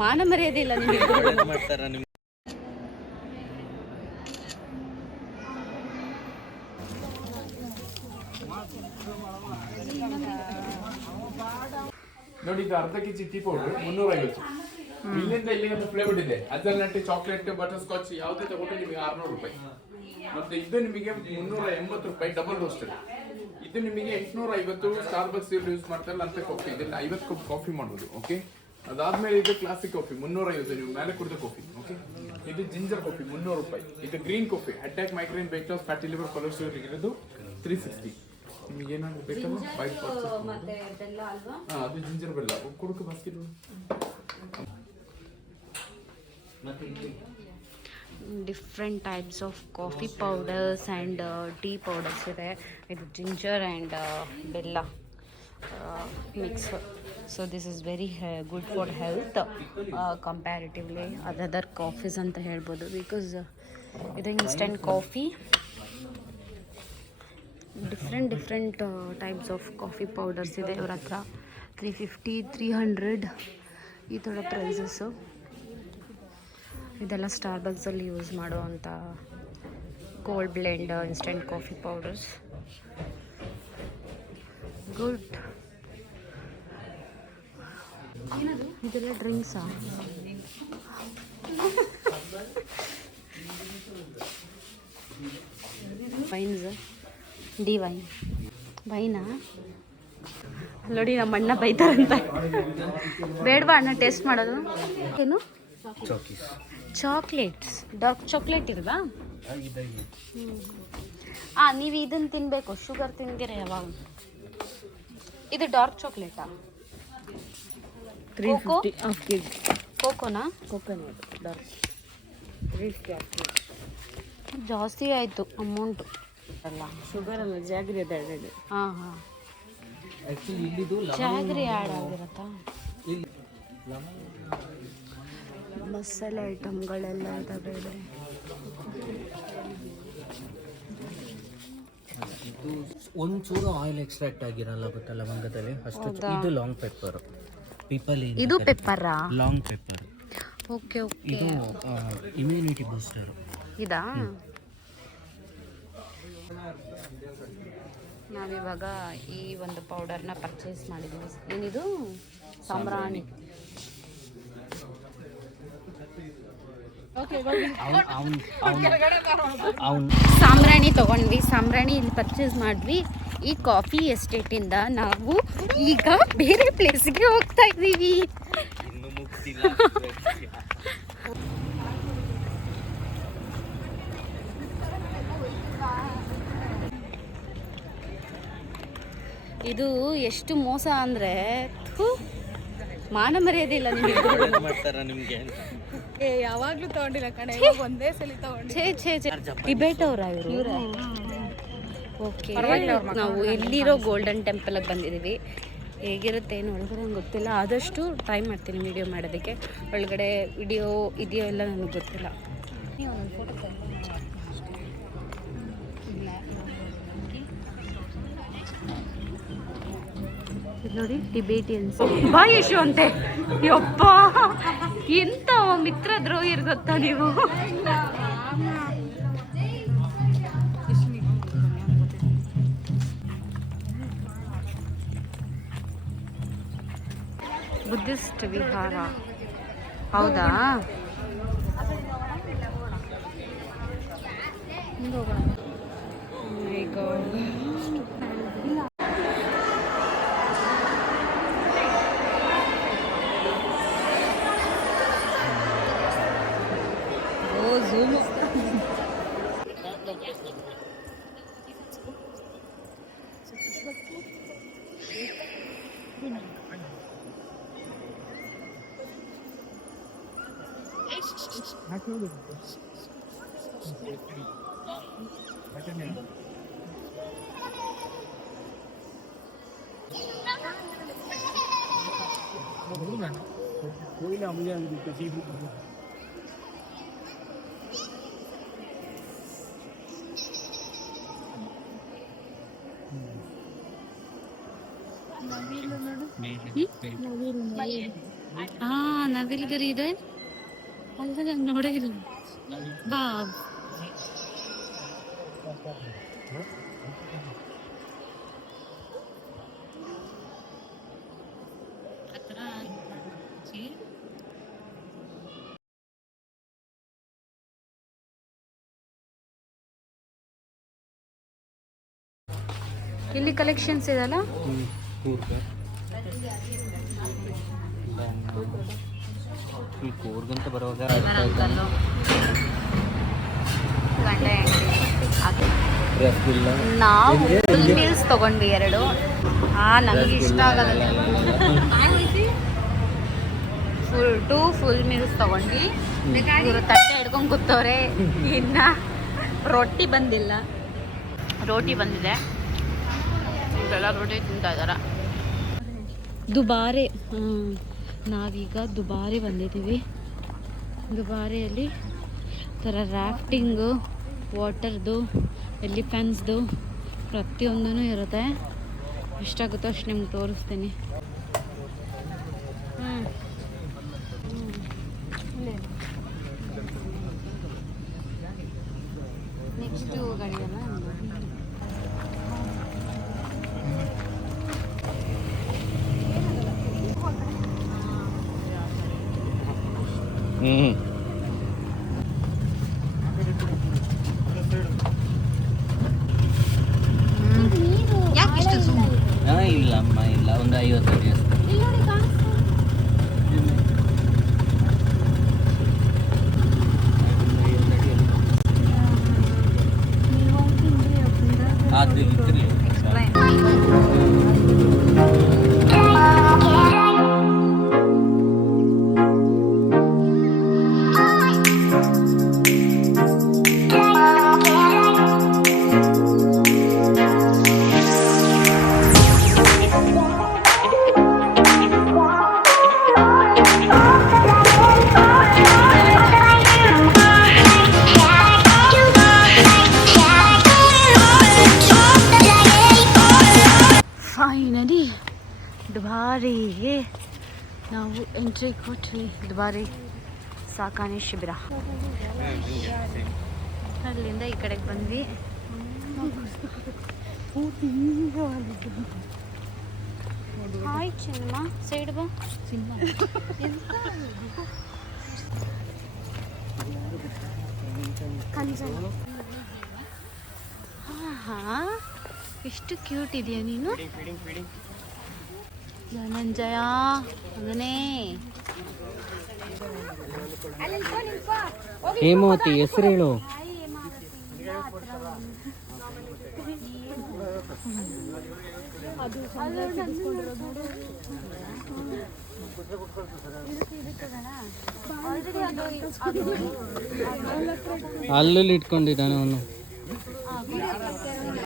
ಮಾನ ಮರ್ಯಾದೆ ಇಲ್ಲ ನಿಮಗೆ. ನೋಡಿ ಇದು ಅರ್ಧ ಕೆಜಿ ಟೀ ಪೌಡರ್ 350. ಇಲ್ಲಿಂದ ಇಲ್ಲಿಗೆ ಫ್ಲೇವರ್ ಇದೆ. ಅಜಲ್ನಟ್, ಚಾಕ್ಲೇಟ್, ಬಟರ್ ಸ್ಕಾಚ್ ಯಾವುದೇ ತಗೊಂಡ್ರೆ ನಿಮಗೆ 600 ರೂಪಾಯಿ. ಮತ್ತೆ ಇದು ನಿಮಗೆ 380 ರೂಪಾಯಿ ಡಬಲ್ ರೋಸ್ಟೆಡ್. ಇದು ನಿಮಗೆ 850 ಸ್ಟಾರ್ಬಕ್ಸ್ ಯೂಸ್ ಮಾಡ್ತಾರಲ್ಲ ಅಂತ ಕಾಫಿ. ಇದರಲ್ಲಿ 50 ಕಪ್ ಕಾಫಿ ಮಾಡ್ಬೋದು. ಓಕೆ, ಅದಾದ್ಮೇಲೆ ಇದು ಕ್ಲಾಸಿಕ್ ಕಾಫಿ 350, ನೀವು ಮೇಲೆ ಕುಡಿದ ಕಾಫಿ. ಓಕೆ, ಇದು ಜಿಂಜರ್ ಕಾಫಿ 300 ರೂಪಾಯಿ. ಇದು green coffee attack migraine, weight loss, fatty liver, cholesterol ಇರೋದು 360. ನಿಮಗೆ ಏನಾದ್ರು ಬೇಕಲ್ಲ ಅದು ಜಿಂಜರ್ ಬೆಲ್ಲ ಕುಡುಕು basket. Different types of coffee powders and tea powders ಇದೆ. ಇದು ಜಿಂಜರ್ ಆ್ಯಂಡ್ ಬೆಲ್ಲ mix. So this is very good for health comparatively other coffees ಅಂತ ಹೇಳ್ಬೋದು. ಬಿಕಾಸ್ ಇದು instant coffee. Different types of coffee powders ಇದೆ ಇವ್ರ ಹತ್ರ. 350, 300 ಈ ಥರ ಪ್ರೈಸಸ್ಸು. ಇದೆಲ್ಲ ಸ್ಟಾರ್ಬಕ್ಸಲ್ಲಿ ಯೂಸ್ ಮಾಡುವಂಥ cold blend instant coffee powders. Good. ಇದೆಲ್ಲ ಡ್ರಿಂಕ್ಸಾ? Wines, D Venad? ನೋಡಿ ನಮ್ಮ ಅಣ್ಣ ಬೈತಾರಂತ. ಬೇಡವಾ ಅಣ್ಣ ಟೇಸ್ಟ್ ಮಾಡೋದು? ಏನು ಚಾಕ್ಲೇಟ್ಸ್? ಡಾರ್ಕ್ ಚಾಕ್ಲೇಟ್ ಇಲ್ವಾ? ನೀವು ಇದನ್ನು ತಿನ್ನಬೇಕು, ಶುಗರ್ ತಿಂದಿರ ಯಾವಾಗ? ಇದು ಡಾರ್ಕ್ ಚಾಕ್ಲೇಟಾ? 350 ಹಾಫ್ ಕೆಜಿ. ಕೋಕೋನಾ? Coconut dark. ಜಾಸ್ತಿ ಆಯಿತು ಅಮೌಂಟು. ಅಲ್ಲ ಶುಗರ್ ಅಲ್ಲ, ಜಾಗ್ರಿ ಅದ. ಹಾಂ ಹಾಂ, ಜಾಗ್ರಿ ಆ್ಯಡ್ ಆಗಿರತ್ತಾ? ಮಸಾಲೆ ಐಟಮ್ಗಳೆಲ್ಲ ಇದಾವೆ. ಒಂಚೂರು ಆಯಿಲ್ ಎಕ್ಸ್ಟ್ರಾಕ್ಟ್ ಆಗಿರಲ್ಲ, ಗೊತ್ತಾ ಲವಂಗದಲ್ಲಿ ಅಷ್ಟು. ಇದು ಲಾಂಗ್ ಪೆಪ್ಪರ್, ಪೀಪಲ್. ಇದು ಪೆಪ್ಪರಾ? Long pepper. Okay okay. ಇದು ಇಮ್ಯುನಿಟಿ ಬೂಸ್ಟರ್. ಇದಾ? ನಾವಿವಾಗ ಈ ಒಂದು ಪೌಡರ್ನ ಪರ್ಚೇಸ್ ಮಾಡಿದ್ದೀವಿ. ಏನಿದು? ಸಾಂಬ್ರಾಣಿ. ಸಾಂಬ್ರಾಣಿ ತಗೊಂಡ್ವಿ. ಸಾಂಬ್ರಾಣಿ ಇಲ್ಲಿ ಪರ್ಚೇಸ್ ಮಾಡಿದ್ವಿ. ಈ ಕಾಫಿ ಎಸ್ಟೇಟಿಂದ ನಾವು ಈಗ ಬೇರೆ ಪ್ಲೇಸ್ಗೆ ಹೋಗ್ತಾ ಇದ್ದೀವಿ. ಇದು ಎಷ್ಟು ಮೋಸ ಅಂದರೆ ಮಾನ ಮರ್ಯಾದೆ ಇಲ್ಲ ನಿಮಗೆ. ಯಾವಾಗ್ಲೂ ತಗೊಂಡಿಲ್ಲ ಕಣೆ, ಒಂದೇ ಸಲ ತಗೊಂಡು. ಟಿಬೇಟ್ ಅವರ ಇವರು? ಓಕೆ, ನಾವು ಎಲ್ಲಿರೋ ಗೋಲ್ಡನ್ ಟೆಂಪಲ್ಗೆ ಬಂದಿದ್ದೀವಿ. ಹೇಗಿರುತ್ತೆ ಏನು ಒಳಗಡೆ ನಂಗೆ ಗೊತ್ತಿಲ್ಲ. ಆದಷ್ಟು ಟ್ರೈ ಮಾಡ್ತೀನಿ ವಿಡಿಯೋ ಮಾಡೋದಕ್ಕೆ. ಒಳಗಡೆ ವಿಡಿಯೋ ಇದೆಯೋ ಎಲ್ಲ ನನಗೆ ಗೊತ್ತಿಲ್ಲ. ನೋಡಿ ಟಿಬೇಟಿಯನ್ಸ್. ಬಾ ಯಶು ಅಂತೆ. ಯಪ್ಪ, ಎಂತ ಮಿತ್ರ ದ್ರೋಹಿರ್ ಗೊತ್ತಾ ನೀವು? ಬುದ್ಧಿಸ್ಟ್ ವಿಹಾರ ಹೌದಾ? ಈಗ ಹಾಂ ನವಿಲುಗರಿ ಇದೆ ಅಲ್ಲ, ನಾನು ನೋಡೇ ಇಲ್ಲ. ಬಾ ಇಲ್ಲಿ ಕಲೆಕ್ಷನ್ಸ್ ಇದೆಲ್ಲ. ಈ ಕೂರ್ಗಂತ ಬರೋದ ಅಂಕಲ್ಲು ಗಂಡ ಹೆಂಡತಿ ರಸಗುಲ್ಲ. ನಾವು ಫುಲ್ ಮೀಲ್ಸ್ ತಗೊಂಡ್ವಿ 2. ನನಗೆ ಇಷ್ಟ ಆಗೋದಿಲ್ಲ. ಫುಲ್ ಮೀಲ್ಸ್ ತಗೊಂಡ್ವಿ. ಇವರು ತಟ್ಟೆ ಹಿಡ್ಕೊಂಡು ಕೂತವ್ರೆ. ಇನ್ನ ರೊಟ್ಟಿ ಬಂದಿಲ್ಲ. ರೋಟಿ ಬಂದಿದೆ, ಇವರೆಲ್ಲ ರೋಟಿ ತಿಂತಾ ಇದ್ದಾರೆ. ದುಬಾರೆ, ನಾವೀಗ ದುಬಾರೆ ಬಂದಿದ್ದೀವಿ. ದುಬಾರೆಯಲ್ಲಿ ಥರ ರಾಫ್ಟಿಂಗು, ವಾಟರ್ದು, ಎಲಿಫೆಂಟ್ಸ್ದು ಪ್ರತಿಯೊಂದೂ ಇರುತ್ತೆ. ಎಷ್ಟಾಗುತ್ತೋ ಅಷ್ಟು ನಿಮ್ಗೆ ತೋರಿಸ್ತೀನಿ. ನೆಕ್ಸ್ಟು ಗಾಡಿಯಲ್ಲ ಯಾಕೆ ಇಷ್ಟು zoom? ಇಲ್ಲ ಅಮ್ಮ, ಇಲ್ಲ, ಒಂದು 50 ಅಡಿ ಅಷ್ಟೇ. ಅದು ಇದ್ರಿ ಫೈನಲಿ ದುಬಾರಿಗೆ ನಾವು ಎಂಟ್ರಿ ಕೊಟ್ವಿ. ದುಬಾರಿ ಸಾಕಾಣೆ ಶಿಬಿರ. ಅಲ್ಲಿಂದ ಈ ಕಡೆಗೆ ಬಂದ್ವಿ. ಹಾಯ್ ಚಿನ್ನಮ್ಮ, ಸೈಡ್ ಬಾ. ಹಾಂ, ಎಷ್ಟು ಕ್ಯೂಟ್ ಇದೆಯಾ ನೀನು ಧನಂಜಯ. ಅದನ್ನೇ ಹೇಮಾವತಿ ಹೆಸರು ಹೇಳು. ಅಲ್ಲಲ್ಲಿ ಇಟ್ಕೊಂಡಿದ್ದಾನೆ ಅವನು.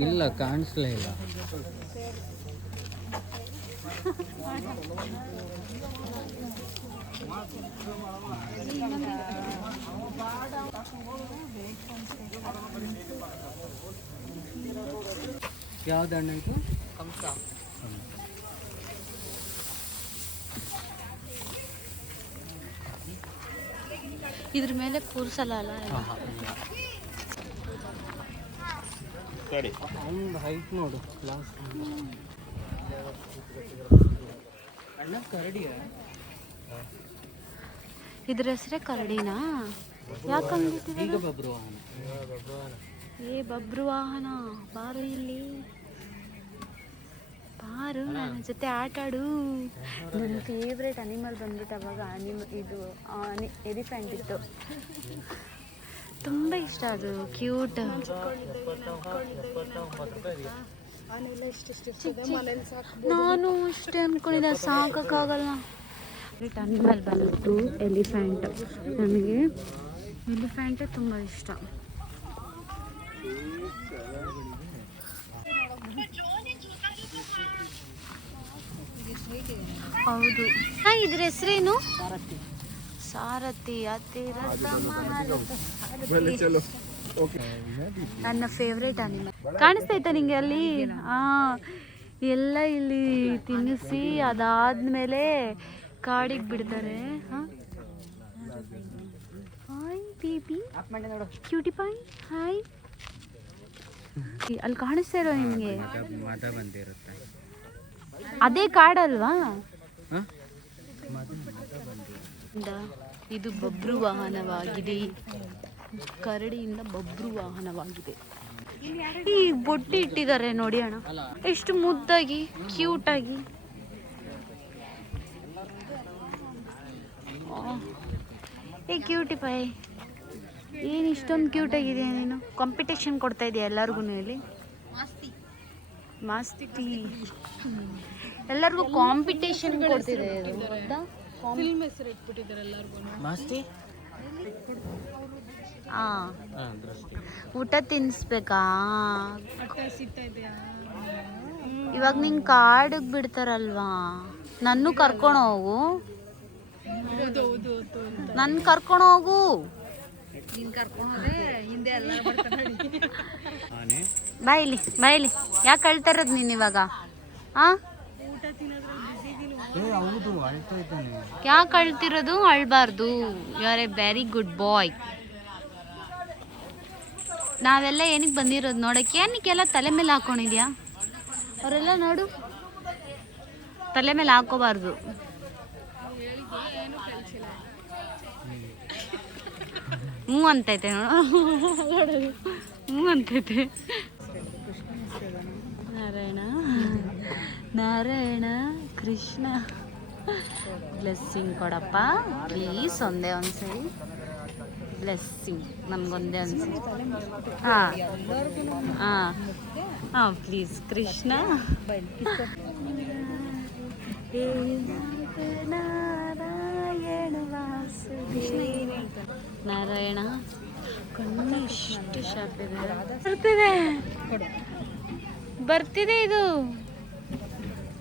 ಇಲ್ಲ, ಕಾಣಿಸ್ಲೇ ಇಲ್ಲ. ಯಾವ್ದು ಹಣ್ಣು ಇದು? ಇದ್ರ ಮೇಲೆ ಕೂರ್ಸಲ್ಲ ಅಲ್ಲ. ಒಂದು ಹೈಟ್ ನೋಡು. ಅಣ್ಣ ಕರಡಿಯ? ಇದ್ರ ಹೆಸರೇ ಕರಡಿನಾ? ಯಾಕಂದ್ರೆ ಈಗ ಬಬ್ರುವಾಹನ. ಬಬ್ರುವಾಹನ. ಬಾರು ಇಲ್ಲಿ, ಬಾರು ನನ್ನ ಜೊತೆ ಆಟಾಡು. ನನ್ನ ಫೇವ್ರೇಟ್ ಅನಿಮಲ್ ಬಂದ್ಬಿಟ್ಟು ಅವಾಗ ಇದು ಎಲಿಫೆಂಟ್ ಇತ್ತು. ತುಂಬ ಇಷ್ಟ, ಅದು ಕ್ಯೂಟ್. ನಾನು ಅಷ್ಟೇ ಅಂದ್ಕೊಂಡಿದ್ದೆ, ಸಾಕಾಗಲ್ಲ. ಅನಿಮಲ್ ಬಂದ್ಬಿಟ್ಟು ಎಲಿಫೆಂಟ್. ನನಗೆ ಎಲಿಫೆಂಟೇ ತುಂಬ ಇಷ್ಟ. ಹೌದು. ಇದ್ರ ಹೆಸರೇನು? ಸಾರಥಿ. ನನ್ನ ಫೇವ್ರೇಟ್ ಅನಿಮಲ್. ಕಾಣಿಸ್ತೈತಾ ನಿಂಗೆ ಅಲ್ಲಿ? ಎಲ್ಲ ಇಲ್ಲಿ ತಿನ್ನಿಸಿ ಅದಾದ್ಮೇಲೆ ಕಾಡಿಗೆ ಬಿಡ್ತಾರೆ. Hi baby, cutie Pai, hi. ಅಲ್ಲಿ ಕಾಣಿಸ್ತಾ ಇರೋ ನಿಮಗೆ ಮದ ಬಂದಿರುತ್ತೆ. ಅದೇ ಕಾಡಲ್ವಾ? ಇದು ಬಬ್ರು ವಾಹನವಾಗಿದೆ. ಕರಡಿಯಿಂದ ಬಬ್ರು ವಾಹನವಾಗಿದೆ. ಈ ಬೊಟ್ಟಿ ಇಟ್ಟಿದ್ದಾರೆ ನೋಡಿ ಅಣ್ಣ, ಎಷ್ಟು ಮುದ್ದಾಗಿ ಕ್ಯೂಟ್ ಆಗಿ. ಏ ಕ್ಯೂಟಿ ಪಾಯ್, ಏನು ಇಷ್ಟೊಂದು ಕ್ಯೂಟ್ ಆಗಿದೆ ನೀನು. ಕಾಂಪಿಟೇಷನ್ ಕೊಡ್ತಾ ಇದೆಯಾ ಎಲ್ಲರಿಗೂ ಇಲ್ಲಿ? ಮಸ್ತಿ ಎಲ್ಲರಿಗೂ ಕಾಂಪಿಟೇಷನ್ ಕೊಡ್ತಿದೆ ಇದು. ಫಿಲ್ಮ್ ಹೆಸರು ಇಟ್ಬಿಟ್ಟಿದ್ದಾರೆ ಎಲ್ಲರಿಗೂ. ಮಾಸ್ತಿ ಊಟ ತಿನ್ನಿಸ್ಬೇಕಾ? ಸಿಗ್ತಾ ಇದೆಯಾ? ಇವಾಗ ನಿಂಗೆ ಕಾಡಿಗೆ ಬಿಡ್ತಾರಲ್ವಾ, ನನ್ನೂ ಕರ್ಕೊಂಡು ಹೋಗು. ಹೌದು ಹೌದು ನನ್ನ ಕರ್ಕೊಂಡು ಹೋಗು. ಬಾಯಿಲಿ ಬಾಯಿಲಿ. ಯಾಕೆ ಅಳ್ತಾ ಇರೋದು ನೀನು ಇವಾಗ? ಹೌದು ಅಳ್ತಾ ಇದ್ದಾನೆ. ಯಾಕೆ ಅಳ್ತಿರೋದು? ಅಳ್ಬಾರ್ದು. You are a very good boy. ನಾವೆಲ್ಲ ಏನಕ್ಕೆ ಬಂದಿರೋದು ನೋಡಕ್ಕೆ? ಏನಕ್ಕೆಲ್ಲ ತಲೆ ಮೇಲೆ ಹಾಕೊಂಡಿದ್ಯಾ? ಅವರೆಲ್ಲ ನೋಡು, ತಲೆ ಮೇಲೆ ಹಾಕೋಬಾರ್ದು. ಹ್ಞೂ ಅಂತೈತೆ ನೋಡು, ಹ್ಞೂ ಅಂತೈತೆ. ನಾರಾಯಣ ನಾರಾಯಣ ಕೃಷ್ಣ, ಬ್ಲೆಸ್ಸಿಂಗ್ ಕೊಡಪ್ಪ ಪ್ಲೀಸ್. ಒಂದೇ ಒಂದ್ಸರಿ ಬ್ಲೆಸ್ಸಿಂಗ್ ನಮಗೊಂದೇ ಒಂದ್ಸರಿ. ಹಾಂ ಹಾಂ ಹಾಂ ಪ್ಲೀಸ್ ಕೃಷ್ಣ. ನಾರಾಯಣ ನಾರಾಯಣ ಕಣ್ಣು ಎಷ್ಟು ಶಾರ್ಪ್ ಇದೆ. ಬರ್ತಿದೆ ಬರ್ತಿದೆ, ಇದು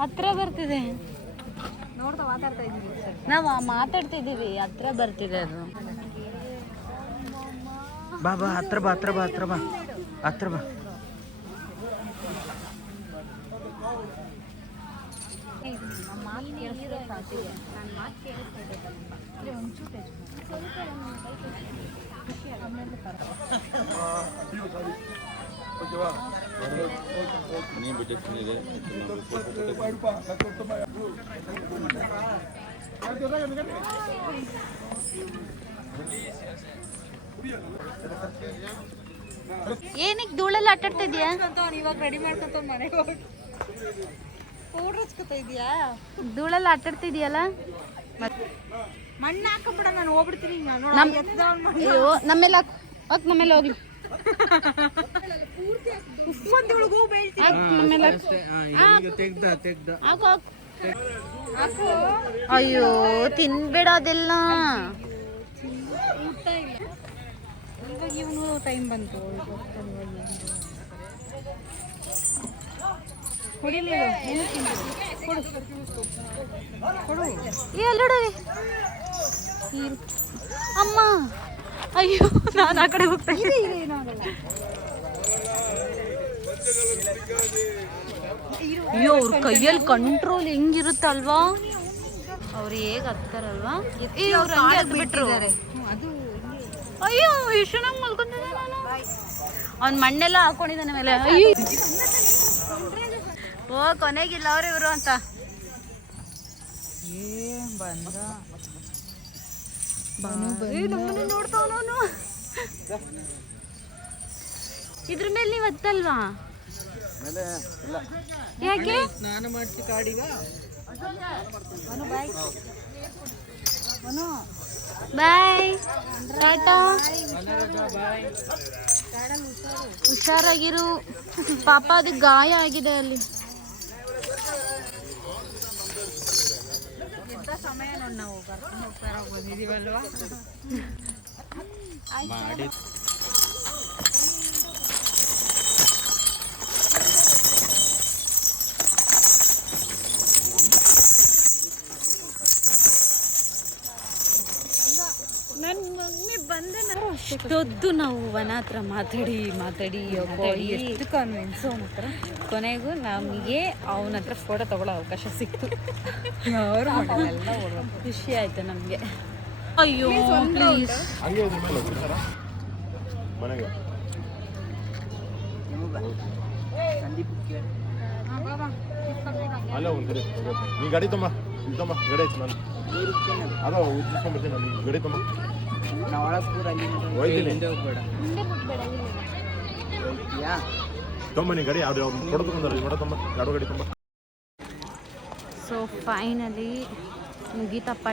ಹತ್ರ ಬರ್ತಿದೆ. ನಾವು ಮಾತಾಡ್ತಿದ್ದೀವಿ, ಹತ್ರ ಬರ್ತಿದೆ ಅದು. ಬಾ ಬಾ, ಹತ್ರ ಬಾ, ಹತ್ರ ಬಾ, ಹತ್ರ ಬಾ, ಹತ್ರ ಬಾ. ಏನಕ್ಕೆ ಧೂಳಲ್ಲಿ ಆಟಾಡ್ತಾ ಇದೀಯಾ? ಇವಾಗ ರೆಡಿ ಮಾಡ್ಕೊಂತ ಮನೆಗೆ ಹೋಗಿ ಪೌಡ್ರ್ ಹಚ್ಕೊತಾ ಇದೀಯಾ? ಧೂಳಲ್ಲಿ ಆಟಾಡ್ತಾ ಇದೆಯಲ್ಲ. ಮಣ್ಣು ಹಾಕೊಂಬಿಡ, ನಾನು ಹೋಗ್ಬಿಡ್ತೀನಿ. ಅಯ್ಯೋ ನಮ್ಮೆಲ್ಲ ಹಾಕ್, ನಮ್ಮೆಲ್ಲ ಹೋಗ್ಲಿ. ಅಯ್ಯೋ ತಿನ್ಬೇಡ ಅದೆಲ್ಲ. ಇವಾಗ ಇವನು ಟೈಮ್ ಬಂತು. ಅಮ್ಮ ಅಯ್ಯೋ, ನಾನು ಆ ಕಡೆ ಹೋಗ್ತಾ ಇದ್ದೀನಿ. ಅಯ್ಯೋ ಅವ್ರ ಕೈಯಲ್ಲಿ ಕಂಟ್ರೋಲ್ ಹೆಂಗಿರುತ್ತಲ್ವಾ, ಅವ್ರು ಹೇಗೆ ಹತ್ತಾರಲ್ವಾ. ಅವ್ರು ಹಂಗೆ ಹತ್ಬಿಟ್ರು. ಅಯ್ಯೋ ಎಷ್ಟು ಚೆನ್ನಾಗಿ ಮಲ್ಕೊಂತಿದ್ದೆ ನಾನು. ಅವ್ನು ಮಣ್ಣೆಲ್ಲ ಹಾಕೊಂಡಿದ್ದಾನೆ ಮೇಲೆ. ಅಯ್ಯೋ ಓ ಕೊನೆಗಿಲ್ಲ ಅವ್ರು ಇವರು ಅಂತ ನಮ್ಮನ್ನ ನೋಡ್ತಾವನು. ಇದ್ರ ಮೇಲೆ ನೀವು ಹತ್ತಲ್ವಾ? ಯಾಕೆ? ಸ್ನಾನ ಮಾಡ್ತಿ ಕಾಡಿಗ? ಬಾಯ್ ಟಾಟಾ. ಹುಷಾರಾಗಿರು ಪಾಪ, ಅದಕ್ಕೆ ಗಾಯ ಆಗಿದೆ ಅಲ್ಲಿ. ಸಮಯ ನೋಡಿ ನಾವು ಕರ್ಕೊಂಡು ಹೋಗ್ತಾರ ಬಂದಿದೀವಲ್ವಾ. ಮಾಡಿ ನನ್ನ ಮಮ್ಮಿ ಬಂದೆ ಅಷ್ಟೊದ್ದು ನಾವು ವನ ಹತ್ರ ಮಾತಾಡಿ ಎಷ್ಟು ಕಾನ್ವೆನ್ಸ್ ಅವನ ಹತ್ರ ಕೊನೆಗೂ ನಮಗೆ ಅವನ ಹತ್ರ ಫೋಟೋ ತಗೊಳ್ಳೋ ಅವಕಾಶ ಸಿಕ್ತು. ಖುಷಿ ಆಯ್ತು ನಮಗೆ. ಅಯ್ಯೋ ಪ್ಲೀಸ್ ಹಂಗೆ ಇದ್ರ ಮೇಲೆ ಹೋಗ್ತಾರ ಮನೆಗೆ. ಅಲ್ಲ ಒಂದು ನೀ ಗಾಡಿ ತೊಂಬ ಇಲ್ಲಿ ತೊಂಬ ಗಾಡಿ ಐತಿ ನಾನು ಅದು ಉದ್ದಿಸ್ಕೊಂಡ್ಬರ್ತೀನಿ ನಾನು ಈಗ ಗಾಡಿ ತೊಂಬ ಹೋಯ್ತೀನಿ ತೊಂಬ ನೀ ಗಾಡಿ ಯಾವ್ದು ಯಾವ್ದು ಫೋಟೋ ತೊಗೊಂಡ್ರಿ ಫೋಟೋ ತೊಂಬ ಎರಡು ಗಾಡಿ ತೊಂಬ. So finally ಮುಗೀತಪ್ಪ